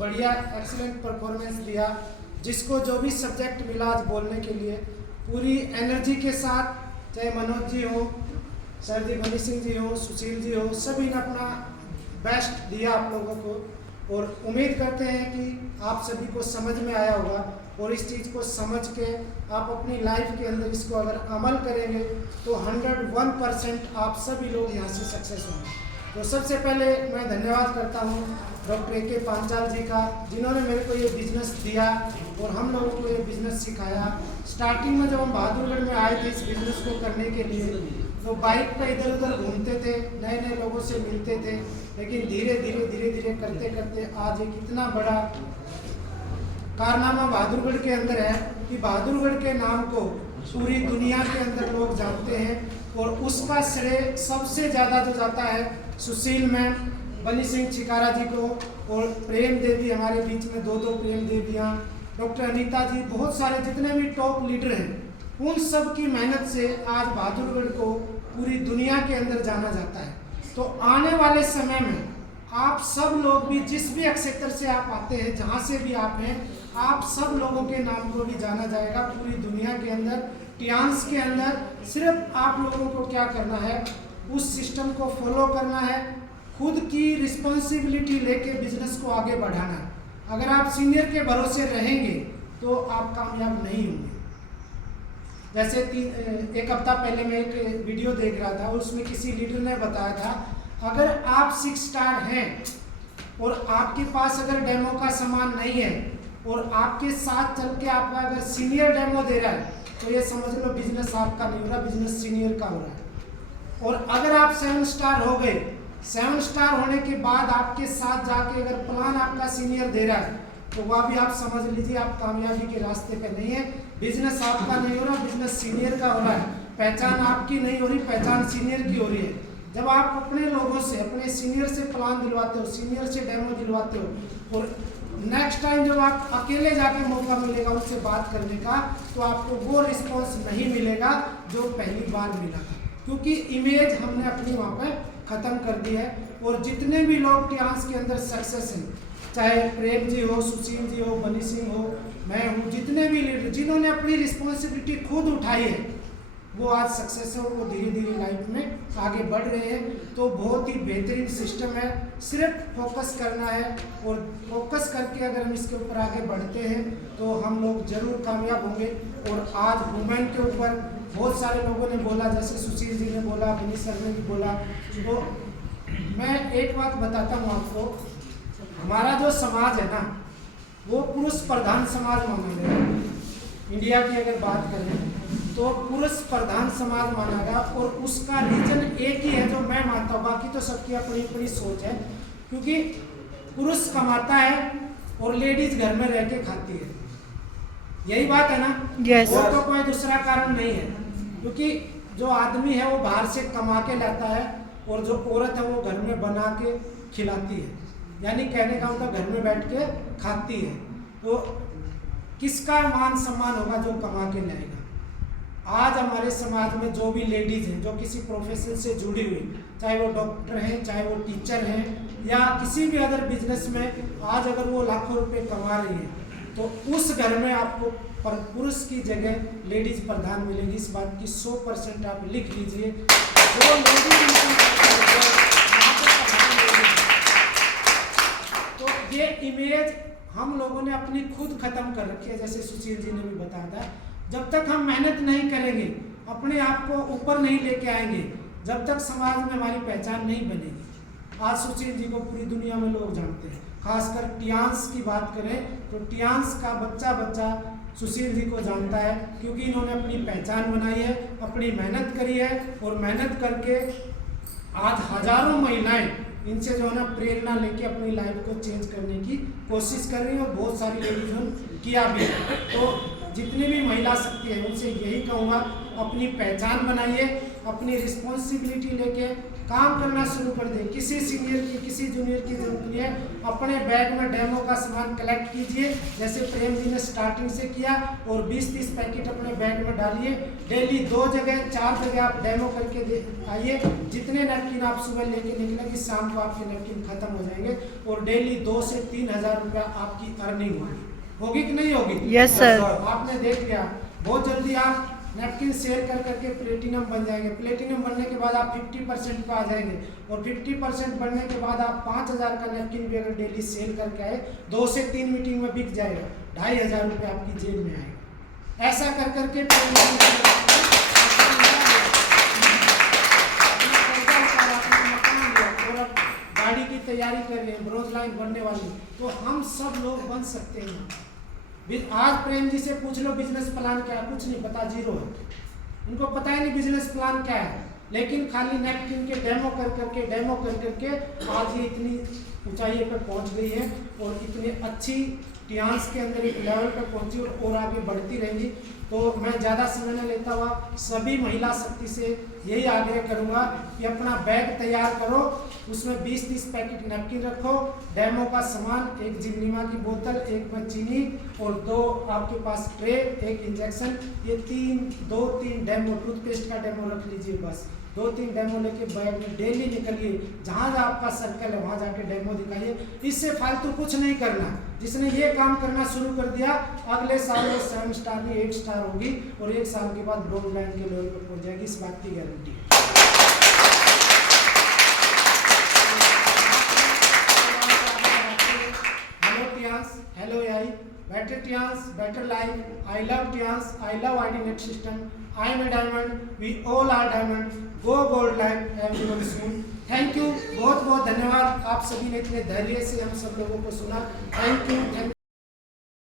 बढ़िया excellent performance दिया, जिसको जो भी सब्जेक्ट मिला आज बोलने के लिए पूरी एनर्जी के साथ, चाहे मनोज जी हो, सर जी, मनी सिंह जी हो, सुशील जी हो, सभी ने अपना बेस्ट दिया आप लोगों को। और उम्मीद करते हैं कि आप सभी को समझ में आया होगा और इस चीज़ को समझ के आप अपनी लाइफ के अंदर इसको अगर अमल करेंगे तो 101% आप सभी लोग यहाँ से सक्सेस होंगे। तो सबसे पहले मैं धन्यवाद करता हूँ डॉक्टर ए.के. पांचाल जी का, जिन्होंने मेरे को ये बिज़नेस दिया और हम लोगों को ये बिज़नेस सिखाया। स्टार्टिंग में जब हम बहादुरगढ़ में आए थे इस बिज़नेस को करने के लिए, तो बाइक पे इधर उधर घूमते थे, नए नए लोगों से मिलते थे, लेकिन धीरे धीरे करते करते आज एक इतना बड़ा कारनामा बहादुरगढ़ के अंदर है कि बहादुरगढ़ के नाम को पूरी दुनिया के अंदर लोग जानते हैं। और उसका श्रेय सबसे ज़्यादा जो जाता है सुशील मैम, बनी सिंह चिकारा जी को, और प्रेम देवी, हमारे बीच में दो प्रेम देवियाँ, डॉक्टर अनीता जी, बहुत सारे जितने भी टॉप लीडर हैं, उन सब की मेहनत से आज बहादुरगढ़ को पूरी दुनिया के अंदर जाना जाता है। तो आने वाले समय में आप सब लोग भी, जिस भी क्षेत्र से आप आते हैं, जहाँ से भी आप हैं, आप सब लोगों के नाम को भी जाना जाएगा पूरी दुनिया के अंदर, टियांस के अंदर। सिर्फ आप लोगों को क्या करना है, उस सिस्टम को फॉलो करना है, खुद की रिस्पॉन्सिबिलिटी लेके बिजनेस को आगे बढ़ाना है। अगर आप सीनियर के भरोसे रहेंगे तो आप कामयाब नहीं होंगे। जैसे एक हफ्ता पहले मैं एक वीडियो देख रहा था, उसमें किसी लीडर ने बताया था, अगर आप 6 स्टार हैं और आपके पास अगर डेमो का सामान नहीं है और आपके साथ चल के आपका अगर सीनियर डेमो दे रहा है, तो ये समझ लो बिजनेस आपका नहीं हो रहा, बिजनेस सीनियर का हो रहा है। और अगर आप 7 स्टार हो गए, 7 स्टार होने के बाद आपके साथ जाके अगर प्लान आपका सीनियर दे रहा है, तो वह भी आप समझ लीजिए आप कामयाबी के रास्ते पे नहीं है। बिजनेस आपका नहीं हो रहा, बिजनेस सीनियर का हो रहा है। पहचान आपकी नहीं हो रही, पहचान सीनियर की हो रही है। जब आप अपने लोगों से, अपने सीनियर से प्लान दिलवाते हो, सीनियर से डेमो दिलवाते हो, और नेक्स्ट टाइम जब आप अकेले जाके मौका मिलेगा उनसे बात करने का, तो आपको वो रिस्पॉन्स नहीं मिलेगा जो पहली बार मिला था, क्योंकि इमेज हमने अपनी वहाँ पे ख़त्म कर दी है। और जितने भी लोग टियांस के अंदर सक्सेस हैं, चाहे प्रेम जी हो, सुशील जी हो, बनी सिंह हो, मैं हूँ, जितने भी लीडर जिन्होंने अपनी रिस्पॉन्सिबिलिटी खुद उठाई है, वो आज सक्सेस है, वो धीरे धीरे लाइफ में आगे बढ़ रहे हैं। तो बहुत ही बेहतरीन सिस्टम है, सिर्फ फोकस करना है, और फोकस करके अगर हम इसके ऊपर आगे बढ़ते हैं तो हम लोग जरूर कामयाब होंगे। और आज वुमेन के ऊपर बहुत सारे लोगों ने बोला, जैसे सुशील जी ने बोला, बनी सर ने भी बोला। तो मैं एक बात बताता हूँ आपको, हमारा जो समाज है ना, वो पुरुष प्रधान समाज माना गया है। इंडिया की अगर बात करें तो पुरुष प्रधान समाज माना गया, और उसका रीजन एक ही है जो मैं मानता हूँ, बाकी तो सबकी अपनी अपनी सोच है। क्योंकि पुरुष कमाता है और लेडीज घर में रह के खाती है, यही बात है ना। yes. और तो कोई दूसरा कारण नहीं है, क्योंकि जो आदमी है वो बाहर से कमा के लाता है, और जो औरत है वो घर में बना के खिलाती है, यानी कहने का मतलब घर में बैठ के खाती है। तो किसका मान सम्मान होगा जो कमा के लाएगा। आज हमारे समाज में जो भी लेडीज हैं, जो किसी प्रोफेशन से जुड़ी हुई, चाहे वो डॉक्टर हैं, चाहे वो टीचर हैं, या किसी भी अदर बिजनेस में, आज अगर वो लाखों रुपए कमा रही है, तो उस घर में आपको पुरुष की जगह लेडीज प्रधान मिलेगी। इस बात की 100% आप लिख लीजिए। जो तो ये इमेज हम लोगों ने अपनी खुद खत्म कर रखी है, जैसे सुशील जी ने भी बताया था। जब तक हम मेहनत नहीं करेंगे, अपने आप को ऊपर नहीं लेके आएंगे, जब तक समाज में हमारी पहचान नहीं बनेगी। आज सुशील जी को पूरी दुनिया में लोग जानते हैं, खासकर टियांस की बात करें तो टियांस का बच्चा बच्चा सुशील जी को जानता है, क्योंकि इन्होंने अपनी पहचान बनाई है, अपनी मेहनत करी है, और मेहनत करके आज हजारों महिलाएं इनसे जो है ना प्रेरणा लेके अपनी लाइफ को चेंज करने की कोशिश कर रही है, और बहुत सारी लेडीज ने किया भी है। तो जितनी भी महिला शक्ति है उनसे यही कहूँगा, अपनी पहचान बनाइए, अपनी रिस्पॉन्सिबिलिटी लेके काम करना शुरू कर दें। किसी सीनियर की किसी जूनियर की जरूरत नहीं है, अपने बैग में डेमो का सामान कलेक्ट कीजिए जैसे प्रेम जी ने स्टार्टिंग से किया, और 20-30 पैकेट अपने बैग में डालिए। डेली 2 जगह 4 जगह आप डेमो करके आइए। जितने नैपकिन आप सुबह लेके निकलेंगे शाम को आपके नैपकिन खत्म हो जाएंगे, और डेली 2 से 3 हज़ार रुपया आपकी अर्निंग होगी कि नहीं होगी? Yes sir. आपने देख लिया, बहुत जल्दी आप नैपकिन सेल कर करके प्लेटिनम बन जाएंगे। प्लेटिनम बनने के बाद आप 50% पे आ जाएंगे, और 50% बनने के बाद आप 5,000 का नैपकिन भी अगर डेली सेल करके आए 2 से 3 मीटिंग में बिक जाएगा, 2,500 रुपये आपकी जेब में आएगा। ऐसा कर करके गाड़ी की तैयारी कर रहे हैं, ब्रोज लाइन बनने वाली, तो हम सब लोग बन सकते हैं। आज प्रेम जी से पूछ लो बिजनेस प्लान क्या है, कुछ नहीं पता, जीरो है, उनको पता ही नहीं बिजनेस प्लान क्या है। लेकिन खाली नैपकिन के डेमो कर करके आज ये इतनी ऊंचाई पर पहुंच गई है, और इतनी अच्छी टियांस के अंदर एक लेवल पर पहुंची, और आगे बढ़ती रहेंगी। तो मैं ज़्यादा समय न लेता हुआ सभी महिला शक्ति से यही आग्रह करूंगा कि अपना बैग तैयार करो, उसमें 20-30 पैकेट नैपकिन रखो, डेमो का सामान, 1 जिमनीमा की बोतल, 1 में चीनी, और 2 आपके पास ट्रे, 1 इंजेक्शन, ये 2-3 डेमो, टूथपेस्ट का डेमो रख लीजिए बस। 2-3 डेमो लेके बैग में डेली निकलिए, जहाँ आपका सर्कल है वहाँ जाके डेमो दिखाइए। इससे फालतू कुछ नहीं करना। जिसने ये काम करना शुरू कर दिया, अगले साल वो 7 स्टार नहीं 8 स्टार होगी, और 1 साल के बाद ब्रोड लाइन के लेवल पर पहुंच जाएगी, इस बात की गारंटी है। Hello Tiens, hello AI, better Tiens, better life, I love Tiens, I love ID Net System, I am a diamond, we all are diamond, go gold line, everyone soon। Thank you, बहुत बहुत धन्यवाद। आप सभी ने इतने धैर्य से हम सब लोगों को सुना। Thank you.